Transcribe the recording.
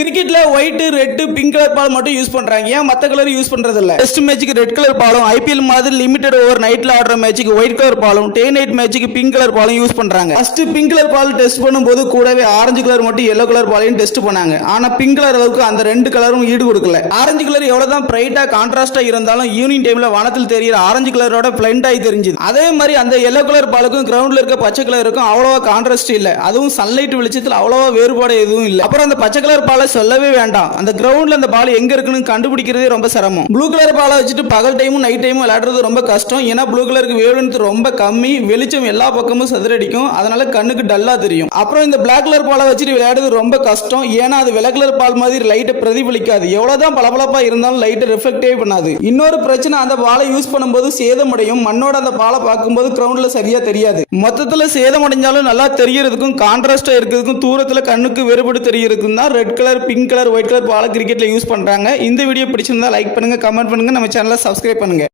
கிரிக்கெட்ல white red pink colour ball மட்டும் use பண்றாங்க. ஏன் மத்த கலர் யூஸ் பண்றது இல்ல? டெஸ்ட் மேட்சுக்கு ரெட் கலர் பாலும், ஐபிஎல் மாதிரி லிமிடெட் ஓவர் நைட்ல ஆடுற மேட்சுக்கு ஒயிட் கலர் பாலும், டே நைட் மேட்சுக்கு பிங்க் கலர் பாலும் யூஸ் பண்றாங்க. First pink colour ball test பண்ணும்போது கூடவே ஆரஞ்சு கலர் மட்டும் எல்லோ கலர் பாலையும் டெஸ்ட் பண்ணாங்க. ஆனா பிங்க் கலர் அளவுக்கு அந்த ரெண்டு கலரும் ஈடு கொடுக்கல. ஆரஞ்சு கலர் எவ்வளவுதான் பிரைட்டா கான்ட்ராஸ்டா இருந்தாலும் ஈவினிங் டைம்ல வானத்தில் தெரியுற ஆரஞ்சு கலரோட பிளைண்ட் ஆகி தெரிஞ்சது. அதே மாதிரி அந்த எல்லோ கலர் பாலுக்கும் கிரவுண்ட்ல இருக்க பச்சை கலருக்கும் அவ்வளவா கான்ட்ராஸ்ட் இல்ல. அதுவும் சன்லைட் வெளிச்சத்தில் அவ்வளவா வேறுபாடு எதுவும் இல்ல. அப்புறம் அந்த பச்சை கலர் பாலை சொல்லவே வேண்டாம். அந்த கிரவுண்ட்ல அந்த பால் எங்க இருக்குன்னு கண்டுபிடிக்கிறதே ரொம்ப சிரமம். ப்ளூ கலர் பாலை வச்சுட்டு பகல் டைமும் நைட் டைமும் விளையாடுறது ரொம்ப கஷ்டம். ஏன்னா ப்ளூ கலருக்கு வேவ்லென்த் ரொம்ப கம்மி, வெளிச்சம் எல்லா பக்கமும் சதுரடிக்கும், அதனால கண்ணுக்கு டல்லா தெரியும். அப்புறம் இந்த பிளாக் கலர் பாலை வச்சுட்டு விளையாடுறது ரொம்ப கஷ்டம். ஏன்னா அது வெள்ளை கலர் பால் மாதிரி லைட்டை பிரதிபலிக்காது. எவ்வளவுதான் பளபளப்பா இருந்தாலும் லைட்டை ரிஃப்ளெக்டே பண்ணாது. இன்னொரு பிரச்சனை, அந்த பாலை யூஸ் பண்ணும்போது சேதமடையும். மண்ணோட அந்த பாலை பார்க்கும்போது கிரவுண்ட்ல சரியா தெரியாது. மொத்தத்துல சேதமடைஞ்சாலும் நல்லா தெரியறதுக்கும் கான்ட்ராஸ்டா இருக்கிறதுக்கும் தூரத்துல கண்ணுக்கு வேறுபட்டு தெரியறதுக்கும் தான் red colour pink colour white colour ball கிரிக்கெட்ல யூஸ் பண்றாங்க. இந்த வீடியோ பிடிச்சிருந்தா லைக் பண்ணுங்க, கமெண்ட் பண்ணுங்க, நம்ம சேனலை சப்ஸ்கிரைப் பண்ணுங்க.